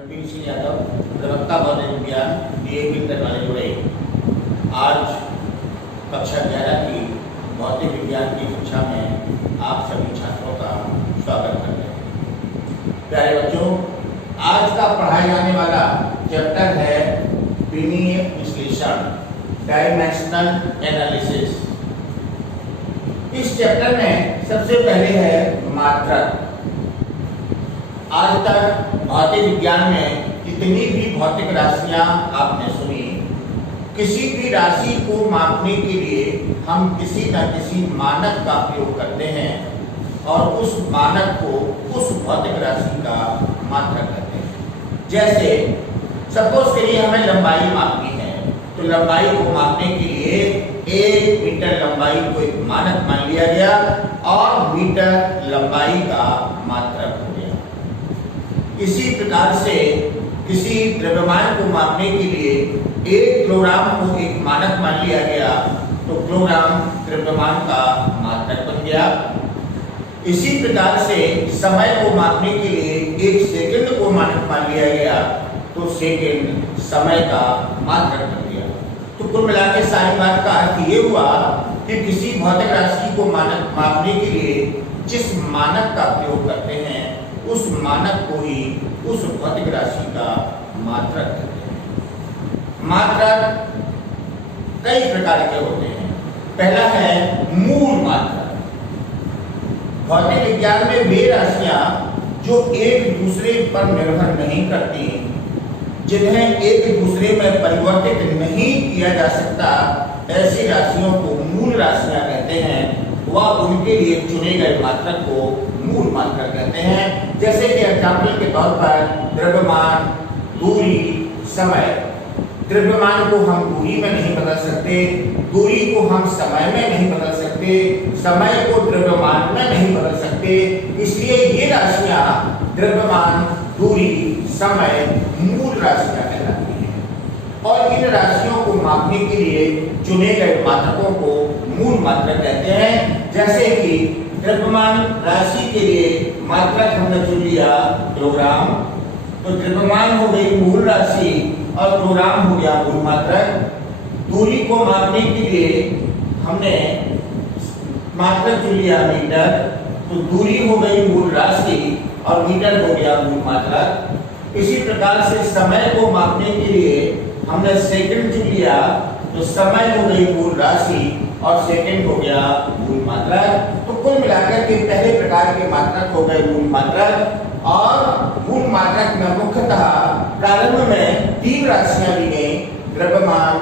रणबीर सिंह यादव, प्रवक्ता भौतिक विज्ञान, डीएवी करनाले जुड़े। आज कक्षा 11 की भौतिक विज्ञान की कक्षा में आप सभी छात्रों का स्वागत करते हैं। प्यारे बच्चों, आज का पढ़ाया जाने वाला चैप्टर है विमीय विश्लेषण, डायमेंशनल एनालिसिस। इस चैप्टर में सबसे पहले है मात्रक। आज तक भौतिक विज्ञान में जितनी भी भौतिक राशियां आपने सुनी, किसी भी राशि को मापने के लिए हम किसी न किसी मानक का प्रयोग करते हैं और उस मानक को उस भौतिक राशि का मात्रक कहते हैं। जैसे सपोज करिए हमें लंबाई मापनी है, तो लंबाई को मापने के लिए 1 मीटर लंबाई को एक मानक मान लिया गया और मीटर लंबाई का मात्रक हो गया। इसी प्रकार से किसी द्रव्यमान को मापने के लिए 1 किलोग्राम को एक मानक मान लिया गया, तो किलोग्राम द्रव्यमान का मात्रक बन गया। इसी प्रकार से समय को मापने के लिए 1 सेकंड को मानक मान लिया गया, तो सेकंड समय का मात्रक बन गया। तो कुल मिलाकर सारी बात का अर्थ ये हुआ कि किसी भौतिक राशि को मानक मापने के लिए जिस मानक का प्रयोग करते हैं, उस मानक को ही उस भौतिक राशि का मात्रक कहते हैं। मात्रक कई प्रकार के होते हैं। पहला है मूल मात्रक। भौतिक विज्ञान में वे राशियां जो एक दूसरे पर निर्भर नहीं करती, जिन्हें एक दूसरे में परिवर्तित नहीं किया जा सकता, ऐसी राशियों को मूल राशियां कहते हैं। वह उनके लिए चुने गए मात्रक को मूल मात्रक कहते हैं। जैसे कि एग्जाम्पल के तौर पर द्रव्यमान, दूरी, समय। द्रव्यमान को हम दूरी में नहीं बदल सकते, दूरी को हम समय में नहीं बदल सकते, समय को द्रव्यमान में नहीं बदल सकते। इसलिए ये राशियां द्रव्यमान, दूरी, समय मूल राशियां कहलाती हैं और इन राशियों को मापने के लिए चुने गए मात्रकों को मूल मात्रक कहते हैं। जैसे कि द्रव्यमान राशि के लिए मात्रक हमने चुन लिया किलोग्राम, तो द्रव्यमान हो गई मूल राशि और किलोग्राम हो गया मूल मात्रक। दूरी को मापने के लिए हमने मात्रक चुन लिया मीटर, तो दूरी हो गई मूल राशि और मीटर हो गया मूल मात्रक। इसी प्रकार से समय को मापने के लिए हमने सेकंड चुन लिया, तो समय हो गई मूल राशि और सेकंड हो गया मूल मात्रक। तो कुल मिलाकर के पहले प्रकार के मात्रक हो गए मूल मात्रक। और मूल मात्रक में मुख्यतः प्रारंभ में 3 राशियां ली गई, द्रव्यमान,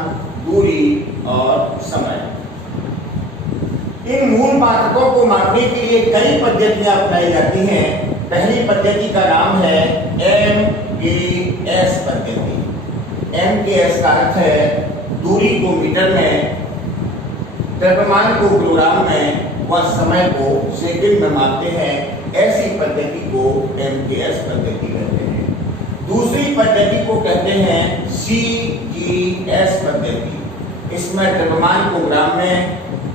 दूरी और समय। इन मूल मात्रकों को मापने के लिए कई पद्धतियां अपनाई जाती हैं। पहली पद्धति का नाम है MKS पद्धति। MKS का अर्थ है दूरी को मीटर में, द्रव्यमान को किलोग्राम में व समय को सेकंड में मापते हैं। ऐसी पद्धति को MKS पद्धति कहते हैं। दूसरी पद्धति को कहते हैं CGS पद्धति। इसमें द्रव्यमान को ग्राम में,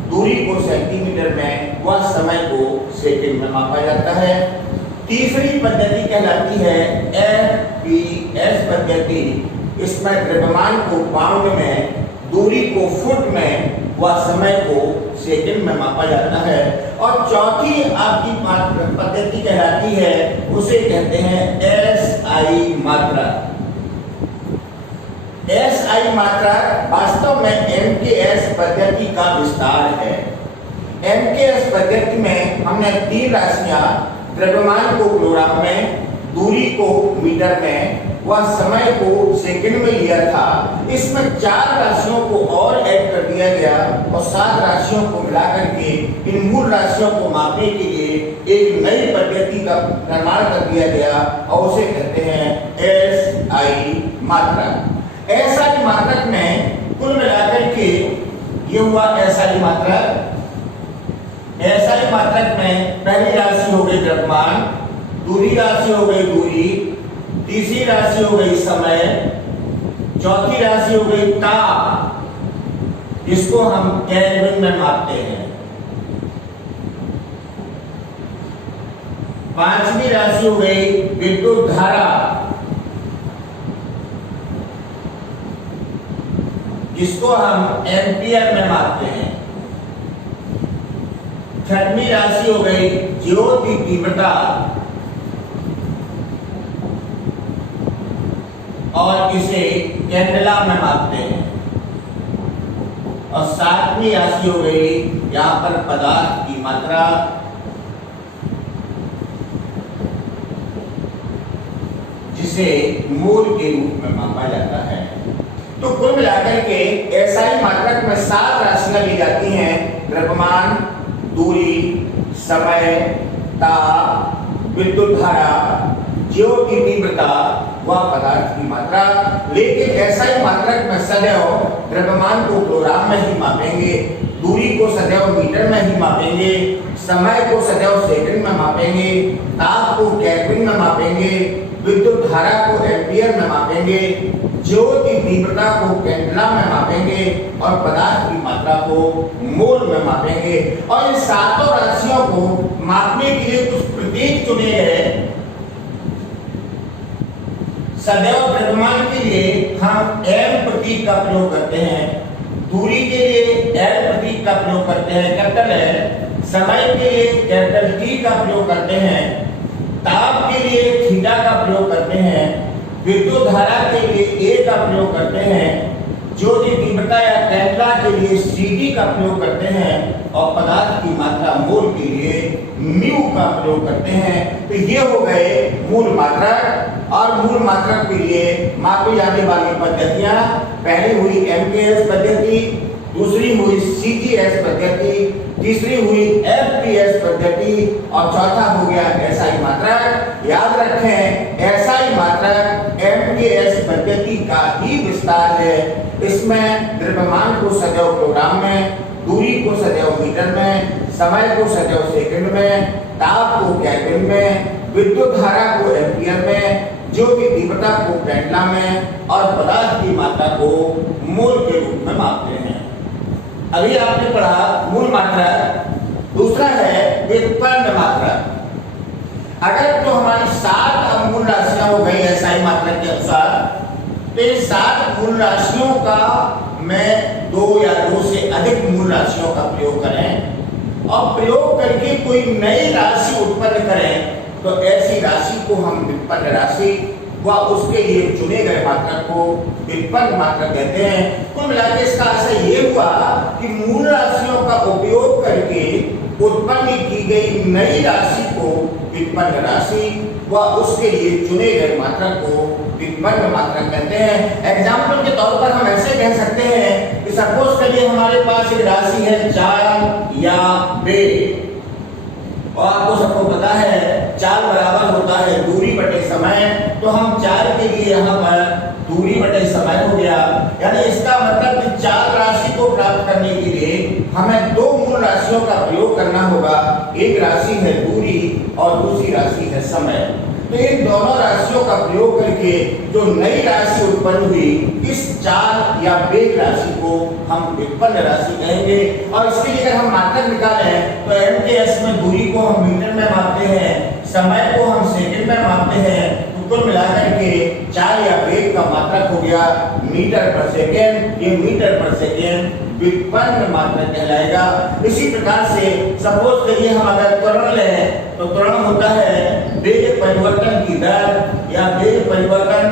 दूरी को सेंटीमीटर में व समय को सेकंड में मापा जाता है। तीसरी पद्धति कहलाती है FPS पद्धति। इसमें द्रव्यमान को पाउंड में, दूरी को फुट में व समय को सेकंड में मापा जाता है। और चौथी आपकी पद्धति कहलाती है, उसे कहते हैं SI मात्रक। SI मात्रक वास्तव में MKS पद्धति का विस्तार है। MKS पद्धति में हमने 3 राशियां, द्रव्यमान को किलोग्राम में, दूरी को मीटर में व समय को सेकंड में लिया था। इसमें 4 राशियों को और ऐड कर दिया गया और 7 राशियों को मिलाकर के इन मूल राशियों को मापने के लिए एक नई पद्धति का निर्माण कर दिया गया और उसे कहते हैं SI मात्रक। SI मात्रक में कुल मिलाकर के ये हुआ SI मात्रक। SI मात्रक में पहली राशि हो गई द्रव्यमान, दूसरी राशि हो गई दूरी, तीसरी राशि हो गई समय, चौथी राशि हो गई ताप, जिसको हम केल्विन में मापते हैं, पांचवी राशि हो गई विद्युत धारा, जिसको हम एम्पियर में मापते हैं। छठवीं राशि हो गई ज्योति तीव्रता, और इसे कैंडेला में मापते हैं। और सातवीं राशि हो गई यहाँ पर पदार्थ की मात्रा, जिसे मोल के रूप में मापा जाता है। तो कुल मिलाकर के एसआई मात्रक में 7 राशियां ली जाती हैं: द्रव्यमान, दूरी, समय, ताप, विद्युत धारा, ज्योति तीव्रता व पदार्थ की मात्रा। लेकिन एसआई मात्रक में सदैव द्रव्यमान को किलोग्राम में ही मापेंगे, दूरी को सदैव मीटर में ही मापेंगे, समय को सदैव सेकंड में मापेंगे, ताप को केल्विन में मापेंगे, विद्युत धारा को एम्पियर में मापेंगे, ज्योति तीव्रता को कैंडेला में मापेंगे और पदार्थ की मात्रा को मोल में मापेंगे। और इन सातों राशियों को मापने के लिए कुछ प्रतीक चुने गए। सदैव द्रव्यमान के लिए हम एम प्रतीक का प्रयोग करते हैं, दूरी के लिए एल प्रतीक का प्रयोग करते हैं, कैपिटल एल। समय के लिए कैपिटल टी का प्रयोग करते हैं, ताप के लिए थीटा का प्रयोग करते हैं, विद्युत धारा के लिए ए का प्रयोग करते हैं, ज्योति तीव्रता या कैंडेला के लिए सीडी का प्रयोग करते हैं और पदार्थ की मात्रा मोल के लिए म्यू का प्रयोग करते हैं। तो ये हो गए मूल मात्रक। और मूल मात्रक के लिए मापी जाने वाली पद्धतियां, पहली हुई एमकेएस पद्धति, दूसरी हुई सीजीएस पद्धति, तीसरी हुई एफपीएस पद्धति और चौथा हो गया एसआई मात्रक। याद रखें, एसआई मात्रक एमकेएस पद्धति का ही विस्तार है। इसमें द्रव्यमान को सदैव किलोग्राम में, दूरी को सदैव मीटर में, समय को सदैव सेकंड में, ताप को केल्विन में, विद्युत धारा को एम्पियर में, ज्योति तीव्रता को कैंडेला में और पदार्थ की मात्रा को मोल के रूप में मापते हैं। अभी आपने पढ़ा मूल मात्रक। दूसरा है व्युत्पन्न मात्रक। अगर तो हमारी 7 मूल राशियां हो गई एसआई मात्रक के अनुसार, तो इन 7 मूल राशियों का मैं 2 या 2 से अधिक मूल राशियों का प्रयोग करें और प्रयोग करके कोई नई राशि उत्पन्न करें, तो ऐसी राशि को हम व्युत्पन्न राशि व उसके लिए चुने गए मात्रक को व्युत्पन्न मात्रक कहते हैं। कुल मिलाकर इसका असर ये हुआ कि मूल राशियों का उपयोग करके उत्पन्न की गई नई राशि को व्युत्पन्न राशि व उसके लिए चुने गए मात्रक को व्युत्पन्न मात्रक कहते हैं। एग्जाम्पल के तौर पर हम ऐसे कह सकते हैं कि सपोज करिए हमारे पास एक राशि है 4 या वेग, और आपको सबको पता है 4 बराबर होता है दूरी बटे समय। तो हम 4 के लिए यहाँ पर दूरी बटे समय हो गया, यानी इसका मतलब कि 4 राशि को प्राप्त करने के लिए हमें 2 मूल राशियों का प्रयोग करना होगा। एक राशि है दूरी और दूसरी राशि है समय। तो इन दोनों राशियों का प्रयोग करके जो नई राशि उत्पन्न हुई, इस 4 या वेग राशि को हम व्युत्पन्न राशि कहेंगे। और इसके लिए अगर हम मात्रक निकालें तो एमकेएस में दूरी को हम मीटर में मापते हैं, समय को हम सेकंड में मापते हैं। तो कुल मिलाकर के 4 या वेग का मात्रक हो गया मीटर पर सेकेंड। ये मीटर पर सेकेंड व्युत्पन्न मात्रक कहलाएगा। इसी प्रकार से सपोज करिए हम अगर त्वरण लें, तो त्वरण होता है वेग परिवर्तन की दर या वेग परिवर्तन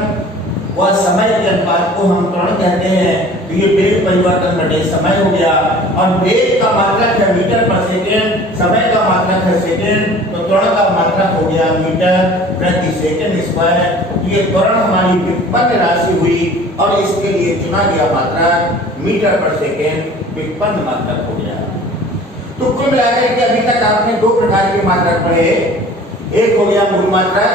व समय के अनुपात को हम त्वरण कहते हैं। तो ये वेग परिवर्तन बटे समय हो गया। और वेग का मात्रक है मीटर पर सेकेंड, समय का मात्रक है सेकेंड, तो त्वरण का मात्रक हो गया मीटर प्रति सेकेंड स्क्वायर। ये त्वरण हमारी व्युत्पन्न राशि हुई और इसके लिए चुना गया मात्रक मीटर पर सेकेंड व्युत्पन्न मात्रक हो गया। तो कुल मिलाकर के अभी तक आपने 2 प्रकार के मात्रक पढ़े। एक हो गया मूल मात्रक,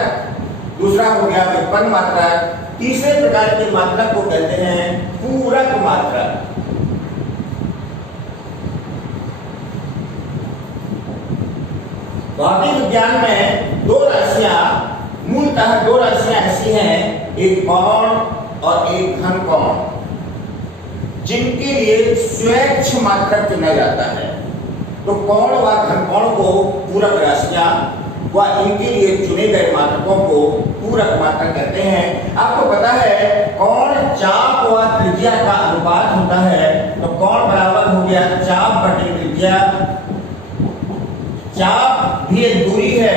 दूसरा हो गया व्युत्पन्न मात्रक, तीसरे प्रकार के मात्रक को कहते हैं पूरक मात्रक। भौतिक विज्ञान में 2 राशियां, मूलतः 2 राशियां ऐसी हैं, एक कोण और एक घन कोण, जिनके लिए स्वैच्छ मात्रक चुना जाता है। तो कोण व घन कोण को पूरक राशियां व इनके लिए चुने गए मात्रकों को पूरक मात्रक कहते हैं। आपको पता है कोण चाप व त्रिज्या का अनुपात होता है, तो कोण बराबर हो गया चाप बटे त्रिज्या। चाप भी एक दूरी है,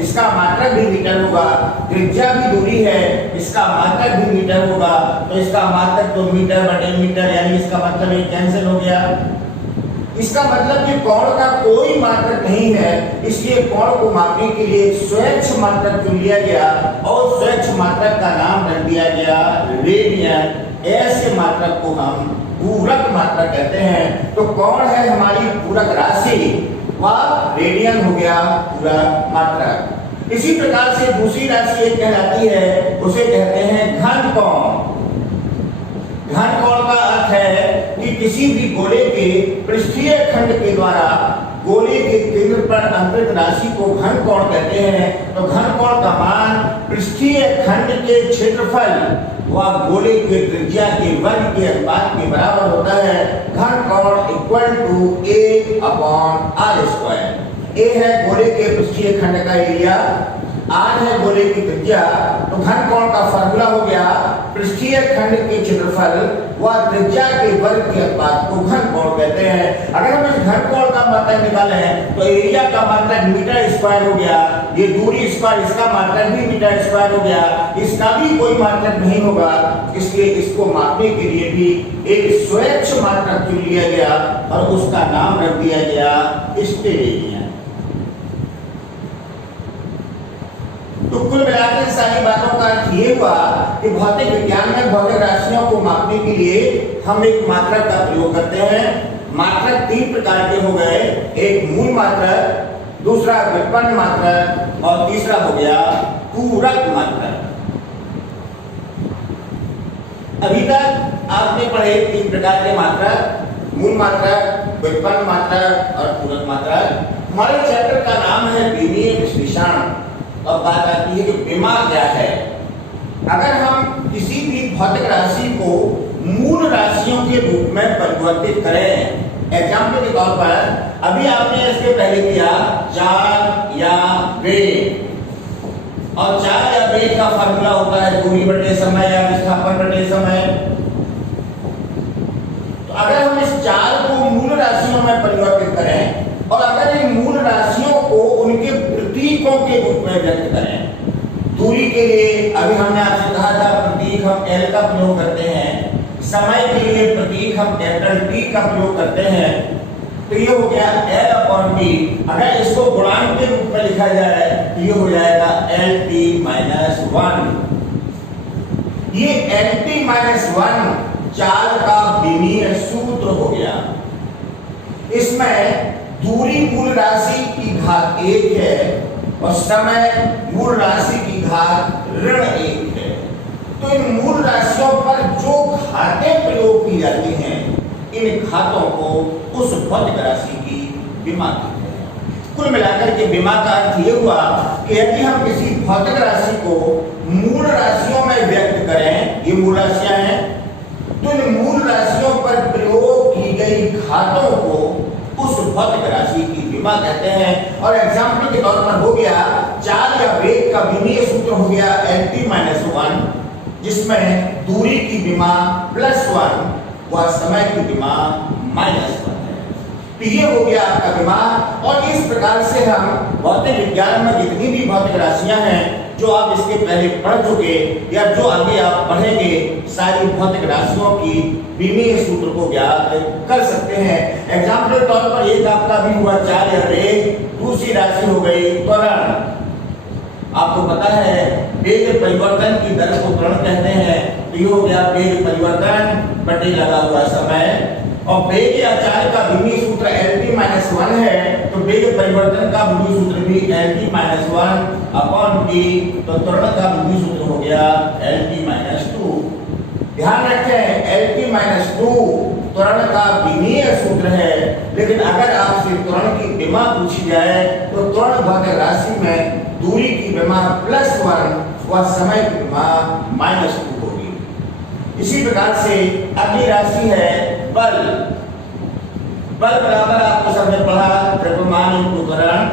इसका मात्रक भी मीटर होगा, त्रिज्या भी दूरी है, इसका मात्रक भी मीटर होगा, तो इसका मात्रक तो मीटर बटे मीटर, यानी इसका मतलब ये कैंसिल हो गया। इसका मतलब कि कोण का कोई मात्रक नहीं है, इसलिए कोण को मापने के लिए स्वच्छ मात्रक चुन लिया गया और स्वच्छ मात्रक का नाम रख दिया गया रेडियन। ऐसे मात्रक को हम पूरक मात्रक कहते हैं। तो कोण है हमारी पूरक राशि, वह रेडियन हो गया पूरक मात्रक। इसी प्रकार से दूसरी राशि एक कहलाती है, उसे कहते हैं घन कोण। घन कोण का अर्थ है कि किसी भी गोले के पृष्ठीय खंड के द्वारा गोले के केंद्र पर अंतरित राशि को घन कोण कहते हैं। तो घन कोण का मान पृष्ठीय खंड के क्षेत्रफल व गोले के त्रिज्या के वर्ग के अनुपात के बराबर होता है। घन कोण equal to a upon r square. a है गोले के पृष्ठीय खंड का एरिया, r है गोले की त्रिज्या, तो घन कोण का फार्मूला हो गया पृष्ठीय खंड के क्षेत्रफल व त्रिज्या के वर्ग के अनुपात को घन कोण कहते हैं। अगर हम इस घन कोण का मात्रक निकालें तो एरिया का मात्रक मीटर स्क्वायर हो गया, ये दूरी स्क्वायर, इसका मात्रक भी मीटर स्क्वायर हो गया, इसका भी कोई मात्रक नहीं होगा, इसलिए इसको मापने के लिए भी एक स्वच्छ मात्रक चुन लिया गया और उसका नाम रख दिया गया स्टेरेडियन। तो कुल मिलाकर सारी बातों का अर्थ ये हुआ कि भौतिक विज्ञान में भौतिक राशियों को मापने के लिए हम एक मात्रक का प्रयोग करते हैं। मात्रक तीन प्रकार के हो गए, एक मूल मात्रक, दूसरा व्युत्पन्न मात्रक और तीसरा हो गया पूरक मात्रक। अभी तक आपने पढ़े तीन प्रकार के मात्रक, मूल मात्रक, व्युत्पन्न मात्रक और पूरक मात्रक। हमारे चैप्टर का नाम है विमीय विश्लेषण। अब बात आती है कि विमा क्या है। अगर हम किसी भी भौतिक राशि को मूल राशियों के रूप में परिवर्तित करें, एग्जाम्पल के तौर पर अभी आपने इसके पहले किया चाल या वेग, और चाल या वेग का फार्मूला होता है दूरी बटे समय या विस्थापन बटे समय। तो अगर हम इस चाल को मूल राशियों में परिवर्तित करें और अगर इन मूल राशियों को उनके प्रतीकों के रूप में व्यक्त करें, दूरी के लिए अभी हमने आपसे कहा था प्रतीक हम L का प्रयोग करते हैं, समय के लिए प्रतीक हम कैपिटल T का प्रयोग करते हैं, तो ये हो गया L अपॉन T। अगर इसको गुणांक के रूप में लिखा जाए तो ये हो जाएगा LT माइनस 1। ये LT माइनस 1 चाल का विमीय सूत्र हो गया। इसमें दूरी मूल राशि की घात 1 है और समय मूल राशि की घात ऋण 1 है। तो इन मूल राशियों पर जो घातें प्रयोग की जाती हैं, इन घातों को उस भौतिक राशि की विमा कहते हैं। कुल मिलाकर के विमा का अर्थ ये हुआ कि यदि हम किसी भौतिक राशि को मूल राशियों में व्यक्त करें, ये मूल राशियां हैं, तो इन मूल राशियों पर प्रयोग की गई घातों को उस भौतिक राशि की विमा कहते हैं। और एग्जाम्पल के तौर पर हो गया चाल या वेग का विमीय सूत्र हो गया LT माइनस 1, जिसमें दूरी की विमा +1 व समय की विमा -1 है। तो ये हो गया आपका विमा। और इस प्रकार से हम भौतिक विज्ञान में जितनी भी भौतिक राशियां हैं जो आप इसके पहले पढ़ चुके या जो आगे आप पढ़ेंगे, सारी भौतिक राशियों की विमीय सूत्र को ज्ञात कर सकते हैं। एग्जाम्पल तौर पर एक आपका भी हुआ चाल या वेग, दूसरी राशि हो गई त्वरण। आपको पता है वेग परिवर्तन की दर को त्वरण कहते हैं, तो ये हो गया वेग परिवर्तन बटे लगा हुआ समय। और वेग या चाल का विमीय सूत्र LT माइनस 1 है, तो वेग परिवर्तन का विमीय सूत्र भी LT माइनस 1 अपॉन T, तो त्वरण का विमीय सूत्र हो गया LT माइनस 2। ध्यान रखें LT माइनस 2 त्वरण का विमीय सूत्र है, लेकिन अगर आपसे त्वरण की विमा पूछी जाए तो त्वरण भौतिक राशि में दूरी की विमा +1 व समय की विमा -2 होगी। इसी प्रकार से अगली राशि है बल। बल बराबर आपको सबने पढ़ा द्रव्यमान इंटू त्वरण।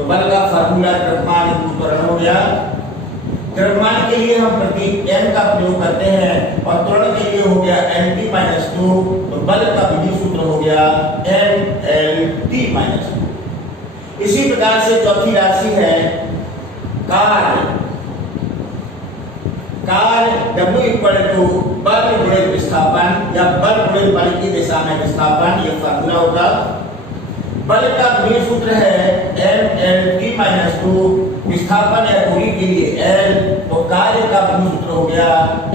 तो बल का फार्मूला द्रव्यमान इंटू त्वरण हो गया। द्रव्यमान के लिए हम प्रतीक m का प्रयोग करते हैं और त्वरण के लिए हो गया nt - 2। तो बल का विधि सूत्र हो गया mlt - 2। इसी प्रकार से चौथी राशि है कार्य। W = बल गुणित विस्थापन या बल गुणित बल की दिशा में विस्थापन, ये फार्मूला होगा। बल का विधि सूत्र है mlt - 2, विस्थापन या दूरी के लिए L, तो कार्य का विधि सूत्र हो गया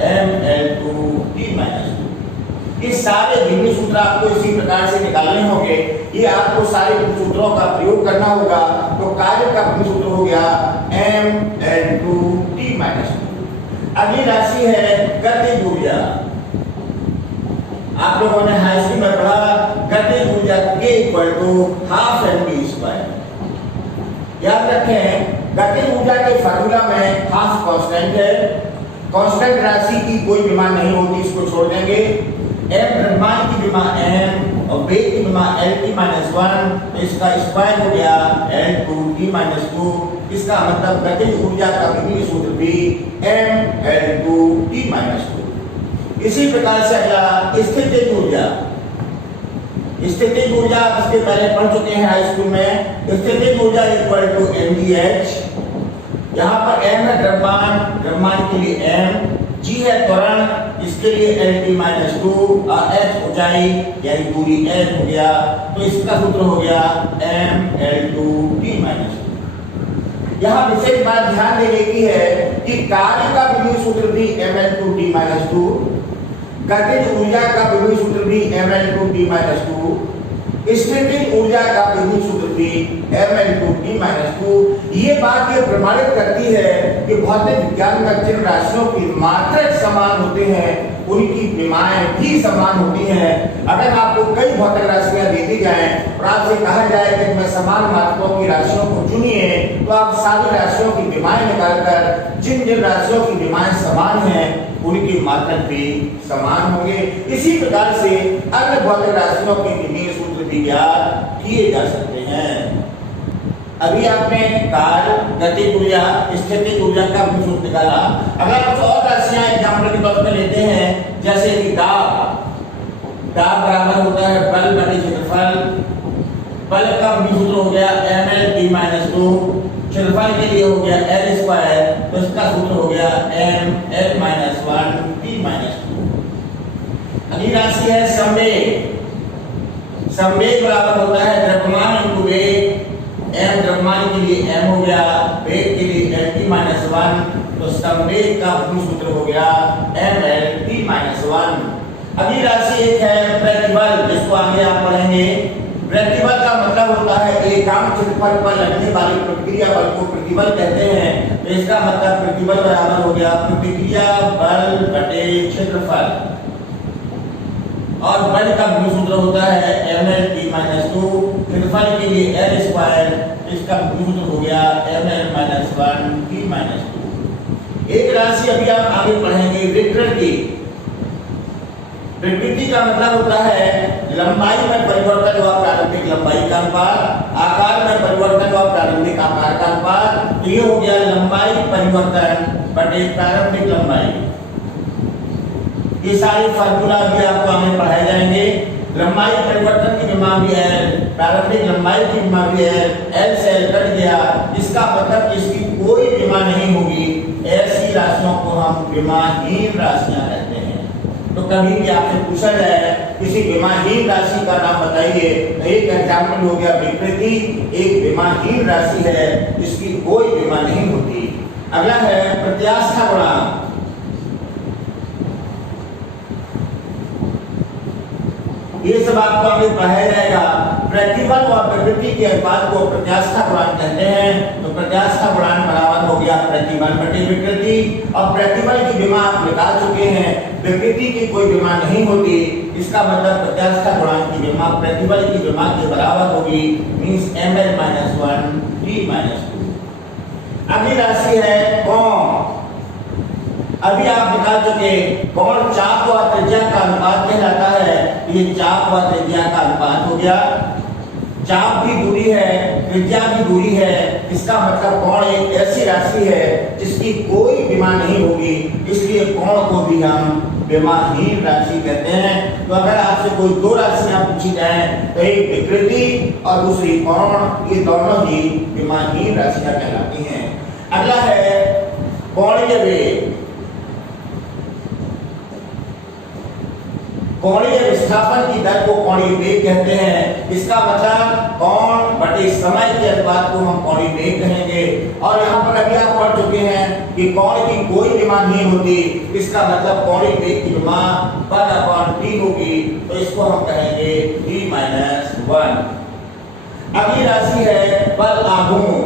ml2t - 2। इस सारे विधि सूत्र आपको इसी प्रकार से निकालने होंगे, ये आपको सारे सूत्रों का प्रयोग करना होगा। तो कार्य का विधि सूत्र हो गया ml2t - 2। अगली राशि है गतिज ऊर्जा। आप लोगों ने हाई स्कूल में पढ़ा गतिज ऊर्जा K = ½ mv²। याद रखें गतिज ऊर्जा के फार्मूला में हाफ कांस्टेंट है। कांस्टेंट राशि की कोई विमा नहीं होती, इसको छोड़ देंगे। m द्रव्यमान की विमा m और वेग की विमा lt - 1, तो इसका स्क्वायर हो गया l2t - 2। इसका मतलब गतिज ऊर्जा का विधि सूत्र भी ml2t - 2। इसी प्रकार से अगला स्थितिज ऊर्जा। स्थितिज ऊर्जा इसके पहले पढ़ चुके हैं हाई स्कूल में। स्थितिज ऊर्जा = mgh। यहाँ पर m है द्रव्यमान के लिए m, g है त्वरण, इसके लिए lt - 2 और h ऊंचाई यानी दूरी h हो गया। तो इसका सूत्र हो गया ml2t - 2। यहाँ विशेष बात ध्यान देने की है कि कार्य का विधि सूत्र भी ml2t - 2, गतिज ऊर्जा का विधि सूत्र भी ml2t - 2, स्थितिज ऊर्जा का विधि सूत्र भी ml2t - 2। ये बात ये प्रमाणित करती है कि भौतिक विज्ञान में जिन राशियों की मात्रक समान होते हैं उनकी विमाएं भी समान होती हैं। अगर आपको कई भौतिक राशियां दे दी जाएं और आपसे कहा जाए कि मैं समान मात्रकों की राशियों को चुनिए, तो आप सारी राशियों की विमाएं निकालकर जिन जिन राशियों की विमाएं समान हैं उनकी मात्रक भी समान होंगे। इसी प्रकार से अन्य भौतिक राशियों के विमीय सूत्र भी ज्ञात किए जा सकते हैं। अभी आपने कार्य, गतिज ऊर्जा, स्थितिज ऊर्जा का सूत्र निकाला। अगर कुछ और राशियां एग्जाम्पल के तौर पर लेते हैं, जैसे कि दाब बराबर होता है बल बटे क्षेत्रफल। बल का सूत्र हो गया mlt - 2, क्षेत्रफल के लिए हो गया l², तो इसका सूत्र हो गया ml - 1t - 2। अगली राशि है संवेग। संवेग बराबर होता है द्रव्यमान इंटू वेग। m द्रव्यमान के लिए m हो गया, वेग के लिए lt - 1, तो संवेग का सूत्र हो गया mlt - 1। अगली राशि एक है प्रतिबल, जिसको आगे आप पढ़ेंगे। प्रतिबल का मतलब होता है एकांक क्षेत्रफल पर लगने वाली प्रतिक्रिया बल को प्रतिबल कहते हैं। तो इसका मतलब प्रतिबल बराबर हो गया प्रतिक्रिया बल बटे क्षेत्रफल। और बल का सूत्र होता है mlt - 2, क्षेत्रफल के लिए l², इसका सूत्र हो गया ml - 1t - 2। एक राशि अभी आप आगे पढ़ेंगे विकृति। विकृति का मतलब होता है लंबाई में परिवर्तन व प्रारंभिक लंबाई का अनुपात, आकार में परिवर्तन व प्रारंभिक आकार का अनुपात। तो ये हो गया लंबाई परिवर्तन बटे प्रारंभिक लंबाई। ये सारे फार्मूला भी आपको आगे पढ़ाए जाएंगे। लंबाई परिवर्तन की विमा भी है, प्रारंभिक लंबाई की विमा भी है, l से l कट गया, इसका मतलब इसकी कोई विमा नहीं होगी। ऐसी राशियों को हम विमाहीन राशियां कहते हैं। तो कभी भी आपसे पूछा जाए किसी विमाहीन राशि का नाम बताइए, तो एक एग्जाम्पल हो गया विकृति, एक विमाहीन राशि है जिसकी कोई विमा नहीं होती। अगला है प्रत्यास्था गुणांक। ये सब आपको आगे पढ़ाया जाएगा। प्रतिबल और विकृति के अनुपात को प्रत्यास्था गुणांक कहते हैं। तो प्रत्यास्था गुणांक बराबर हो गया प्रतिबल बटे विकृति। और प्रतिबल की विमा आप निकाल चुके हैं, विकृति की कोई विमा नहीं होती। इसका मतलब प्रत्यास्था गुणांक की विमा प्रतिबल की विमा के बराबर होगी, मींस ml - 1 t - 2। अगली राशि है कोण। अभी आप निकाल चुके, कोण चाप और त्रिज्या का अनुपात कहलाता है। ये चाप और त्रिज्या का अनुपात हो गया। चाप भी दूरी है, त्रिज्या भी दूरी है। इसका मतलब कोण एक ऐसी राशि है जिसकी कोई विमा नहीं होगी, इसलिए कोण को भी हम विमाहीन राशि कहते हैं। तो अगर आपसे कोई दो राशियां पूछी जाए तो एक विकृति और दूसरी कोण, ये दोनों ही विमाहीन राशियां कहलाती हैं। अगला है कोणीय वेग। कोणीय विस्थापन की दर को कोणीय वेग कहते हैं। इसका मतलब कोण बटे समय के अनुपात को हम कोणीय वेग कहेंगे। और यहाँ पर अभी आप पढ़ चुके हैं कि कोण की कोई विमा नहीं होती, इसका मतलब कोणीय वेग की विमा बल अपॉन t होगी, तो इसको हम कहेंगे t-1। अगली राशि है बल आघूर्ण।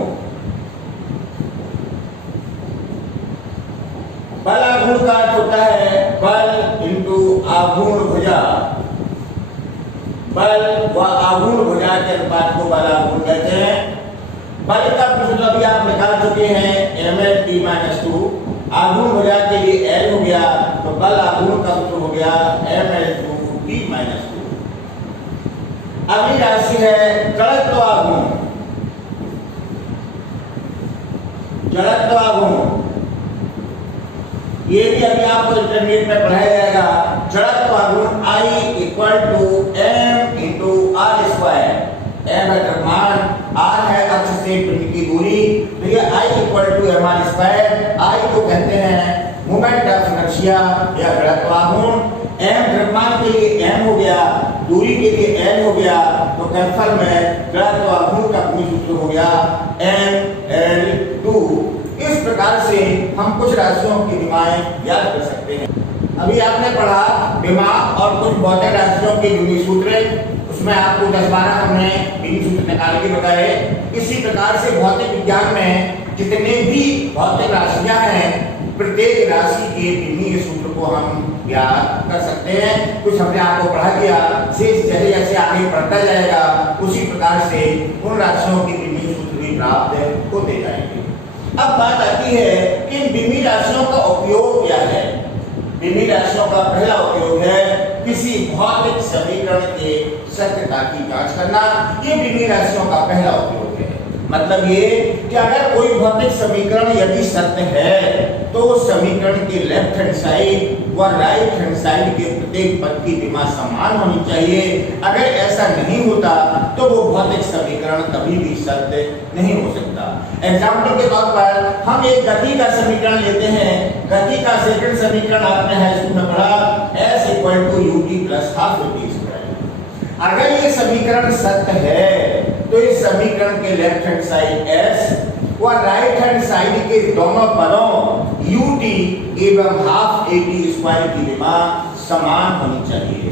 बल आघूर्ण का अर्थ होता है बल इंटू आघूर्ण भुजा। बल व आघूर्ण भुजा के अनुपात को बल आघूर्ण कहते हैं। बल का सूत्र अभी आप निकाल चुके हैं, mL/t-2। आघूर्ण भुजा के लिए L हो गया, तो बल आघूर्ण का सूत्र हो गया mL/t-2। अगली राशि है जड़त्व आघूर्ण। जड़त्व आघूर्ण ये भी अभी आपको इंटरमीडिएट में पढ़ाया जाएगा। जड़त्व आघूर्ण I = m × r²। m है द्रव्यमान, r है अक्ष से पिंड की दूरी, तो ये I = mr²। I को कहते हैं मोमेंट ऑफ इनर्शिया या जड़त्व आघूर्ण। m द्रव्यमान के लिए m हो गया, दूरी के लिए l हो गया, तो कैंसल में जड़त्व आघूर्ण का पूर्ण सूत्र हो गया mL/2। इस प्रकार से हम कुछ राशियों की विमाएं याद कर सकते हैं। अभी आपने पढ़ा विमा और कुछ भौतिक राशियों के विमीय सूत्र, उसमें आपको 10-12 हमने विमीय सूत्र निकाल के बताए। इसी प्रकार से भौतिक विज्ञान में जितने भी भौतिक राशियां हैं, प्रत्येक राशि के विमीय सूत्र को हम याद कर सकते हैं। कुछ हमने आपको पढ़ा दिया, शेष जैसे जैसे आगे बढ़ता जाएगा उसी प्रकार से उन राशियों के विमीय सूत्र भी प्राप्त होते जाएंगे। अब बात आती है कि इन विमीय राशियों का उपयोग क्या है। विमीय राशियों का पहला उपयोग है किसी भौतिक समीकरण के सत्यता की जांच करना। ये विमीय राशियों का पहला उपयोग है। मतलब ये कि अगर कोई भौतिक समीकरण यदि सत्य है तो समीकरण के लेफ्ट हैंड साइड व राइट हैंड साइड के प्रत्येक पद की विमा समान होनी चाहिए। अगर ऐसा नहीं होता तो वो भौतिक समीकरण कभी भी सत्य नहीं हो सकता। एग्जाम्पल के तौर पर हम एक गति का समीकरण लेते हैं। गति का सेकंड समीकरण आपने हाई स्कूल में पढ़ा, s = ut + ½ vt²। अगर ये समीकरण सत्य है तो इस समीकरण के लेफ्ट हैंड साइड s व राइट हैंड साइड के दोनों पदों ut एवं ½ at² की विमा समान होनी चाहिए।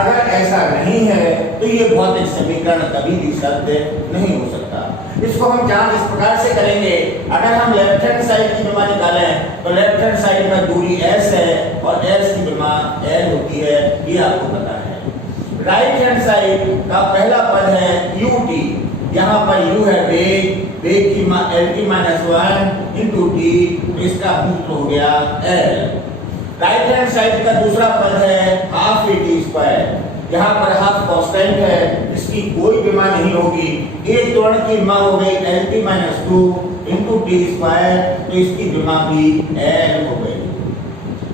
अगर ऐसा नहीं है तो ये भौतिक समीकरण कभी भी सत्य नहीं हो सकता। इसको हम जांच इस प्रकार से करेंगे। अगर हम लेफ्ट हैंड साइड की विमा निकालें तो लेफ्ट हैंड साइड में दूरी s है और s की विमा l होती है, ये आपको पता है। राइट हैंड साइड का पहला पद है ut, यहाँ पर u है वेग, वेग की L/-1 × t, तो इसका सूत्र हो गया l। राइट हैंड साइड का दूसरा पद है ½ at², यहाँ पर ½ कांस्टेंट है, इसकी कोई विमा नहीं होगी। एक त्वरण की विमा हो गई L/-2 × t², तो इसकी विमा भी l हो गई।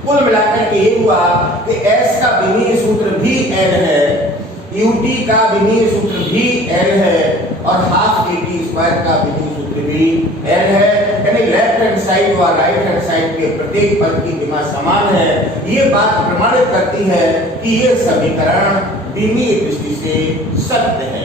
कुल मिलाकर के ये हुआ कि s का विमीय सूत्र भी l है, ut का विमीय सूत्र भी l है और ½ at² का विमीय सूत्र भी l है। यानी लेफ्ट हैंड साइड व राइट हैंड साइड के प्रत्येक पद की विमा समान है। ये बात प्रमाणित करती है कि ये समीकरण विमीय दृष्टि से सत्य है।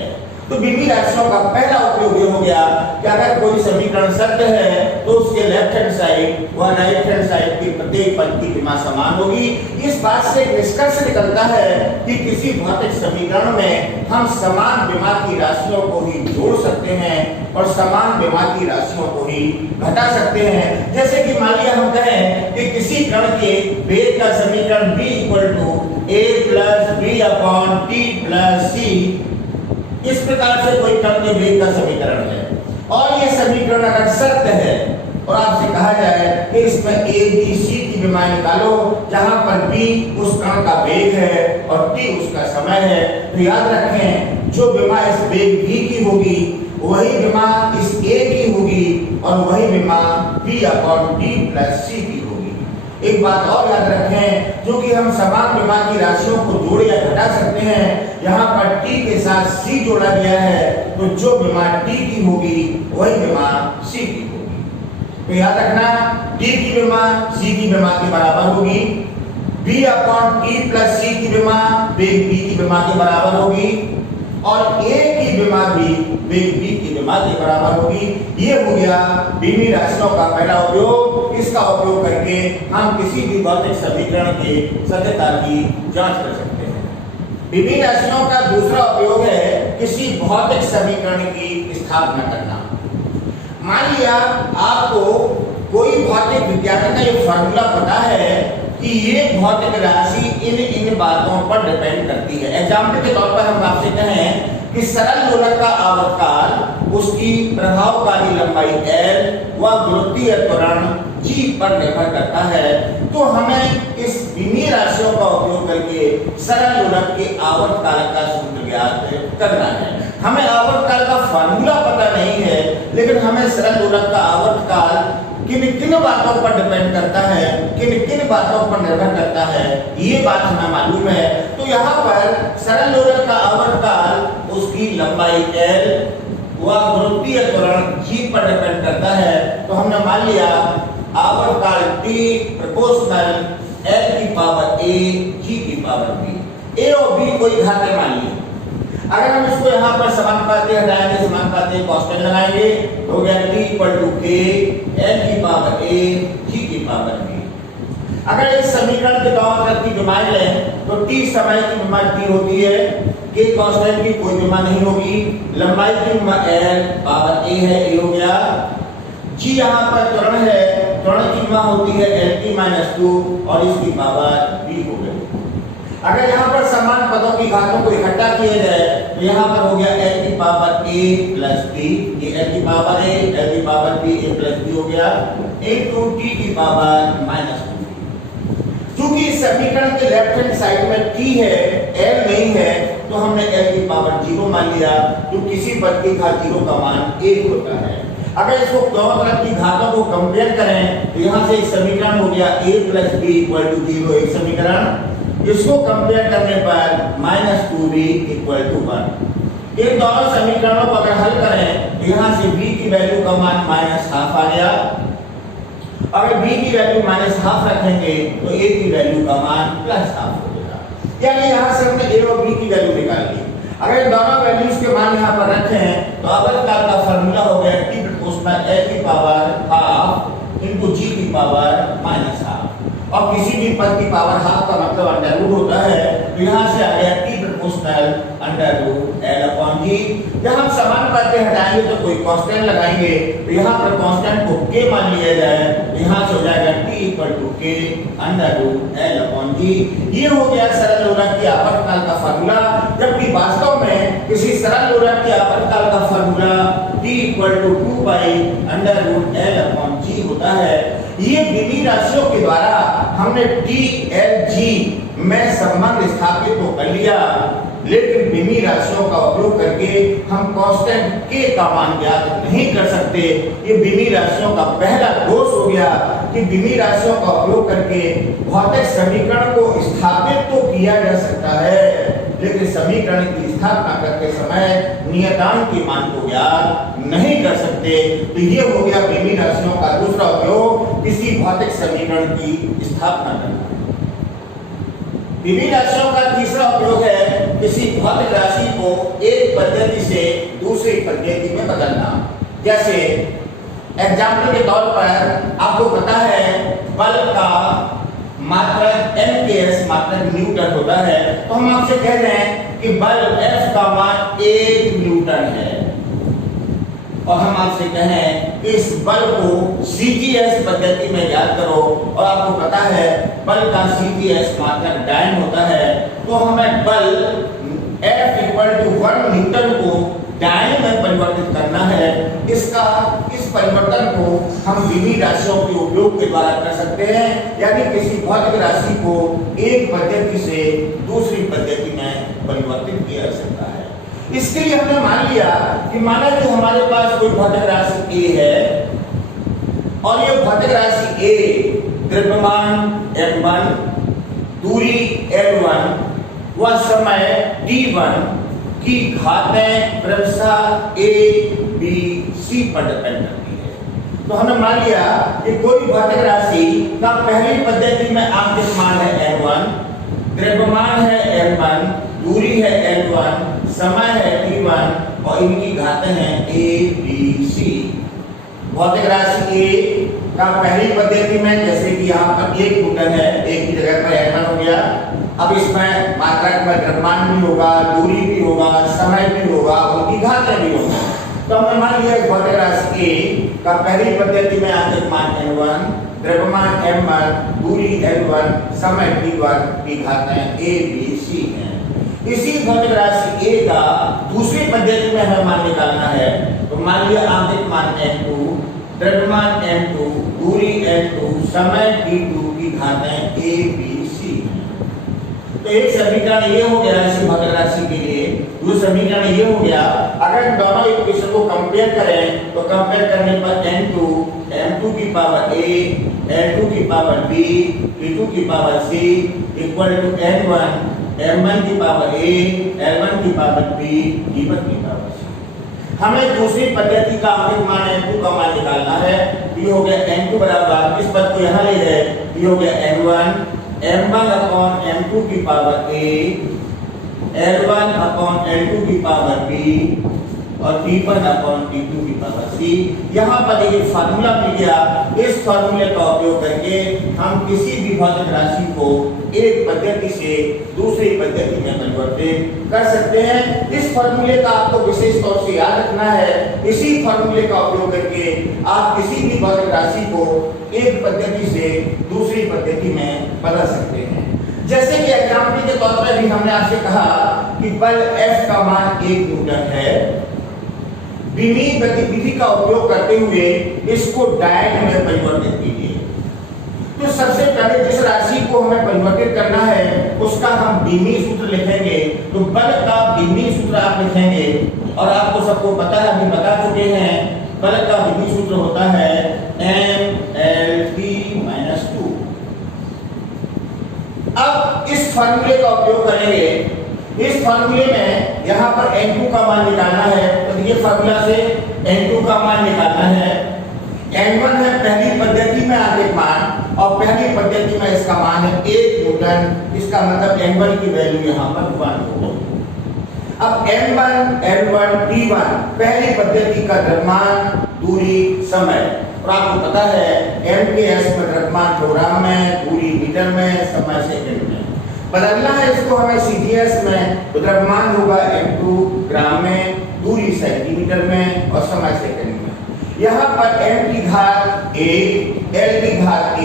तो विमीय राशियों का पहला उपयोग ये हो गया कि अगर कोई समीकरण सत्य है तो उसके लेफ्ट हैंड साइड व राइट हैंड साइड की प्रत्येक पद की विमा समान होगी। इस बात से एक निष्कर्ष निकलता है कि किसी भौतिक समीकरण में हम समान विमा की राशियों को ही जोड़ सकते हैं और समान विमा की राशियों को ही घटा सकते हैं। जैसे कि मान लिया हम कहें कि किसी कण के वेग का समीकरण v = a + b/t + c, इस प्रकार से कोई कण के वेग का समीकरण है और ये समीकरण अगर सत्य है और आपसे कहा जाए कि इसमें ए बी सी की विमा निकालो, जहां पर बी उस कण का वेग है और टी उसका समय है, तो याद रखें जो विमा इस वेग v की होगी वही विमा इस a की होगी और वही विमा v/t + c की होगी। एक बात और याद रखें, जो कि हम समान विमा की राशियों को जोड़ या घटा सकते हैं, यहाँ पर t के साथ c जोड़ा गया है, तो जो विमा t की होगी वही विमा c की होगी। तो याद रखना t की विमा c की विमा के बराबर होगी, v/t + c की विमा वेग v की विमा के बराबर होगी और a की विमा भी वेग v की विमा के बराबर होगी। ये हो गया विमीय राशियों का पहला उपयोग। इसका उपयोग करके हम किसी भी भौतिक समीकरण के सत्यता की जांच कर सकते हैं। विमीय राशियों का दूसरा उपयोग है किसी भौतिक समीकरण की स्थापना करना। मान लिया आपको कोई भौतिक विज्ञान का ये फॉर्मूला पता है कि ये भौतिक राशि इन बातों पर डिपेंड करती है। एग्जाम्पल के तौर पर हम आपसे कहें कि सरल दोलक का आवर्तकाल उसकी प्रभावकारी लंबाई L व गुरुत्वीय त्वरण G पर निर्भर करता है, तो हमें इस विमीय राशियों का उपयोग करके सरल दोलक के आवर्तकाल का सूत्र ज्ञात करना है। हमें आवर्तकाल का फार्मूला पता नहीं है, लेकिन हमें सरल दोलक का आवर्तकाल किन किन बातों पर डिपेंड करता है, किन किन बातों पर निर्भर करता है, ये बात हमें मालूम है। तो यहाँ पर सरल दोलक का आवर्तकाल उसकी लंबाई L व गुरुत्वीय त्वरण G पर डिपेंड करता है। तो हमने मान लिया आवर्तकाल T प्रोपोर्शनल L की पावर A G की पावर B। A और B कोई घातें मान ली। अगर हम इसको यहाँ पर समानुपाती हटाएंगे, समानुपाती कांस्टेंट लगाएंगे, तो हो गया T = K L की पावर A G की पावर B। अगर इस समीकरण के दोनों तरफ की विमा लें तो T समय की विमा T होती है, K कांस्टेंट की कोई विमा नहीं होगी, लंबाई की विमा L पावर A है, A हो गया। G यहाँ पर त्वरण है, त्वरण की विमा होती है Lt-2 और इसकी पावर B हो गई। अगर यहाँ पर समान पदों की घातों को इकट्ठा किया जाए तो यहाँ पर हो गया L की पावर A + B, ये L की पावर A, L की पावर B, A + B हो गया, into T की पावर -2। चूंकि इस समीकरण के लेफ्ट हैंड साइड में T है, L नहीं है, तो हमने L की पावर 0 मान लिया, तो किसी पद की घात 0 का मान 1 होता है। अगर इसको दोनों तरफ की घातों को कंपेयर करें तो यहाँ से एक समीकरण हो गया A + B = 0, एक समीकरण। इसको कंपेयर करने पर -2b = 1। इन दोनों समीकरणों को अगर हल करें तो यहाँ से b की वैल्यू का मान -12 आ गया। अगर b की वैल्यू -12 रखेंगे तो a की वैल्यू का मान +12 हो जाएगा। यानी यहाँ से हमने a और b की वैल्यू निकाल ली। अगर दोनों वैल्यूज के मान यहाँ पर रखें तो आवर्तकाल का फार्मूला हो गया T प्रोपोर्शनल L की पावर ½ into G की पावर -12। और किसी भी पद की पावर ½ का मतलब अंडर रूट होता है, तो यहाँ से आ गया T प्रोपोर्शनल √L/G। जब हम समानुपाती हटाएंगे तो कोई कांस्टेंट लगाएंगे, तो यहाँ पर कांस्टेंट को K मान लिया जाए, तो यहाँ से हो जाएगा T = K √L/G। ये हो गया सरल दोलक की आवर्तकाल का फार्मूला, जबकि वास्तव में किसी सरल दोलक की आवर्तकाल का फार्मूला T = 2 पाई √L/G होता है। ये विमीय राशियों के द्वारा हमने T L G में संबंध स्थापित तो कर लिया, लेकिन विमीय राशियों का उपयोग करके हम कांस्टेंट K का मान ज्ञात नहीं कर सकते। ये विमीय राशियों का पहला दोष हो गया कि विमीय राशियों का उपयोग करके भौतिक समीकरण को स्थापित तो किया जा सकता है, लेकिन समीकरण की स्थापना करते समय नियतांक के मान को ज्ञात नहीं कर सकते। तो ये हो गया विमीय राशियों का दूसरा उपयोग, किसी भौतिक समीकरण की स्थापना करना। विमीय राशियों का तीसरा उपयोग है किसी भौतिक राशि को एक पद्धति से दूसरी पद्धति में बदलना। जैसे एग्जाम्पल के तौर पर आपको पता है बल का मात्रक MKS मात्रक न्यूटन होता है, तो हम आपसे कह रहे हैं कि बल F का मान 1 न्यूटन है, और हम आपसे कहें कि इस बल को CGS पद्धति में ज्ञात करो, और आपको पता है बल का CGS मात्रक डायन होता है, तो हमें बल F = 1 न्यूटन को डायन में परिवर्तित करना है, इस परिवर्तन को हम विधि राशियों के उपयोग के द्वारा कर सकते हैं, यानी किसी भौतिक राशि को एक पद्धति से दूसरी पद्धति में परिवर्तित किया जा सकता है। इसके लिए हमने मान लिया कि माना कि हमारे पास कोई भौतिक राशि A है और ये भौतिक राशि A द्रव्यमान m1, दूरी l1 व समय t1 की घातें क्रमशः A, B, C पर डिपेंड करती है। तो हमने मान लिया कि कोई भौतिक राशि का पहली पद्धति में आपतित मान है m1, द्रव्यमान है m1, दूरी है l1, समय है t1 और इनकी घातें हैं A, B, C। भौतिक राशि A का पहली पद्धति में जैसे कि यहाँ पर 1 न्यूटन है, एक की जगह पर m1 हो गया। अब इसमें मात्रक में द्रव्यमान भी होगा, दूरी भी होगा, समय भी होगा, उनकी घातें भी होंगी। तो हमने मान लिया भौतिक राशि A का पहली पद्धति में आपतित मान n1, द्रव्यमान m1, दूरी l1, समय t1 की घातें A, B, C हैं। इसी भौतिक राशि A का दूसरी पद्धति में हमें मान निकालना है। तो मान लिया आपतित मान m2, द्रव्यमान m2, दूरी l2, समय t2 की घातें A, B, C हैं। तो एक समीकरण ये हो गया इसी भौतिक राशि के लिए। दूसरा समीकरण ये हो गया, अगर दोनों इक्वेशन को कंपेयर करें तो कंपेयर करने पर n2 m2 की पावर a, l2 की पावर b, t2 की power c equal to n1 m1 की पावर a, l1 की पावर b, t1 की पावर c। हमें दूसरी पद्धति का आपतित मान n2 का मान निकालना है। ये हो गया n2 बराबर, इस पद को यहाँ ले गए, ये हो गया n1 m1 अपॉन m2 की power a, l1 upon l2 की पावर b और t1 अपॉन t2 की पावर c। यहाँ पर एक फार्मूला मिल गया। इस फार्मूले का उपयोग करके हम किसी भी भौतिक राशि को एक पद्धति से दूसरी पद्धति में परिवर्तित कर सकते हैं। इस फार्मूले का आपको विशेष तौर से याद रखना है। इसी फार्मूले का उपयोग करके आप किसी भी भौतिक राशि को एक पद्धति से दूसरी पद्धति में बदल सकते हैं। जैसे कि एग्जाम्पल के तौर पर भी हमने आपसे कहा कि बल F का मान 1 न्यूटन है। विमीय गतिविधि का उपयोग करते हुए इसको डायन में परिवर्तित कीजिए। तो सबसे पहले जिस राशि को हमें परिवर्तित करना है उसका हम विमीय सूत्र लिखेंगे। तो बल का विमीय सूत्र आप लिखेंगे और आपको सबको पता है, अभी बता चुके हैं, बल का विमीय सूत्र होता है mLT-2। अब इस फार्मूले का उपयोग करेंगे। इस फार्मूले में यहाँ पर n2 का मान निकालना है। तो ये फार्मूला से n2 का मान निकालना है। n1 है पहली पद्धति में आपतित मान और पहली पद्धति में इसका मान है 1 न्यूटन। इसका मतलब n1 की वैल्यू यहाँ पर 1 होगी। अब m1, l1, t1 पहली पद्धति का द्रव्यमान, दूरी, समय। और आपको पता है m के s में द्रव्यमान किलोग्राम में, दूरी मीटर में, समय सेकंड में। बदलना है इसको हमें CGS में। तो द्रव्यमान होगा m2 ग्राम में, दूरी सेंटीमीटर में और समय सेकंड में। यहाँ पर m की घात a, l की घात a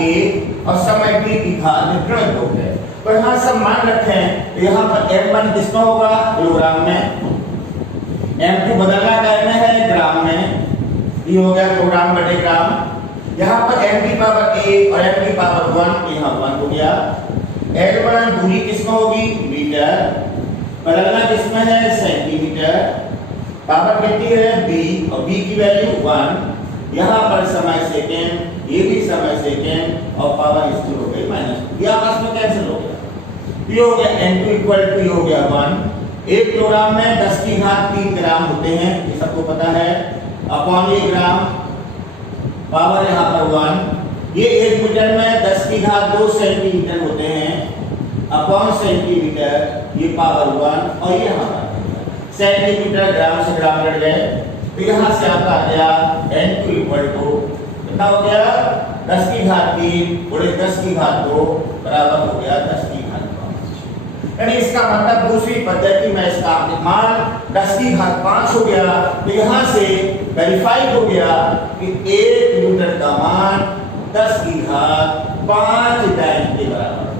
और समय t की घात ऋण 2 है। तो यहाँ सब मान रखें। तो यहाँ पर m1 किसमें होगा? किलोग्राम में। m2 बदलना करना है ग्राम में। ये हो गया किलोग्राम बटे ग्राम। यहाँ पर m की पावर a और m की पावर 1, यहाँ 1 हो गया। l1 दूरी किसमें होगी? मीटर। बदलना किसमें है? सेंटीमीटर। पावर कितनी है? b और b की वैल्यू 1। यहाँ पर समय सेकेंड, ये भी समय सेकेंड और पावर स्थिर हो गई -2। ये आपस में कैंसिल हो गया। ये हो गया n2 इक्वल टू ये हो गया 1। 1 किलोग्राम में 10 की घात 3 ग्राम होते हैं, ये सबको पता है। अपॉन 1 ग्राम, पावर यहाँ पर 1। ये 1 मीटर में 10 की घात 2 सेंटीमीटर होते हैं। अपॉन सेंटीमीटर, ये पावर 1 और ये यहाँ पर सेंटीमीटर, ग्राम से ग्राम लड़ गए। तो यहाँ से आपका आ गया n2 इक्वल टू कितना हो गया? 10 की घात 3 गुणे 10 की घात 2 बराबर हो गया 10 की घात 5। यानी इसका मतलब दूसरी पद्धति में इसका मान 10 की घात 5 हो गया। तो यहाँ से वेरीफाई हो गया कि 1 न्यूटन का मान 10 की घात 5 डायन के बराबर होगा।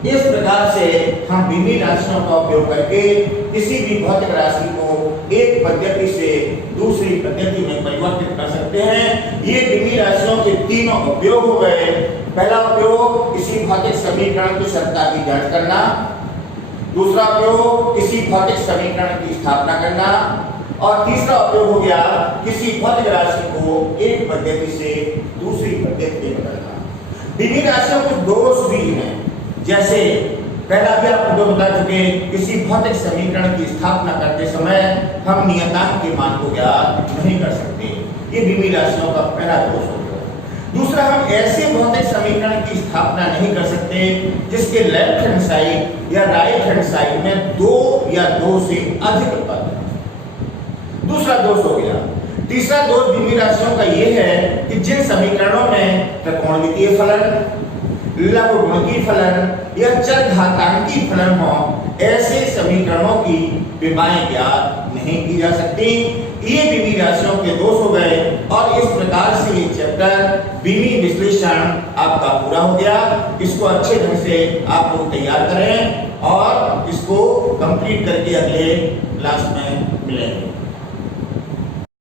इस प्रकार से हम बीमी राशियों का उपयोग करके किसी भी भौतिक राशि को एक पद्धति से दूसरी पद्धति में परिवर्तित कर सकते हैं। ये बीमी राशियों के तीनों उपयोग हो गए। पहला उपयोग किसी भौतिक समीकरण की सत्ता की जांच करना, दूसरा उपयोग किसी भौतिक समीकरण की स्थापना करना, और तीसरा उपयोग हो गया किसी भौतिक राशि को एक पद्धति से दूसरी पद्धति में बदलना। बीमी राशियों कुछ दोष भी हैं, जैसे पहला भी आपको जो बता चुके, किसी भौतिक समीकरण की स्थापना करते समय हम नियतांक के मान को ज्ञात नहीं कर सकते। ये बीमी राशियों का पहला दोष हो गया। दूसरा, हम ऐसे भौतिक समीकरण की स्थापना नहीं कर सकते जिसके लेफ्ट हैंड साइड या राइट हैंड साइड में दो या दो से अधिक पद। दूसरा दोष हो गया। तीसरा दोष बीमी राशियों का यह है कि जिन समीकरणों में त्रिकोणमितीय फलन, लघुगुणकी फलन या चरघातांकी फलन हो, ऐसे समीकरणों की विमाएं ज्ञात नहीं की जा सकती। ये बीमी राशियों के दोष हो गए और इस प्रकार से ये चैप्टर बीमी विश्लेषण आपका पूरा हो गया। इसको अच्छे ढंग से आप लोग तैयार करें और इसको कंप्लीट करके अगले क्लास में मिलेंगे।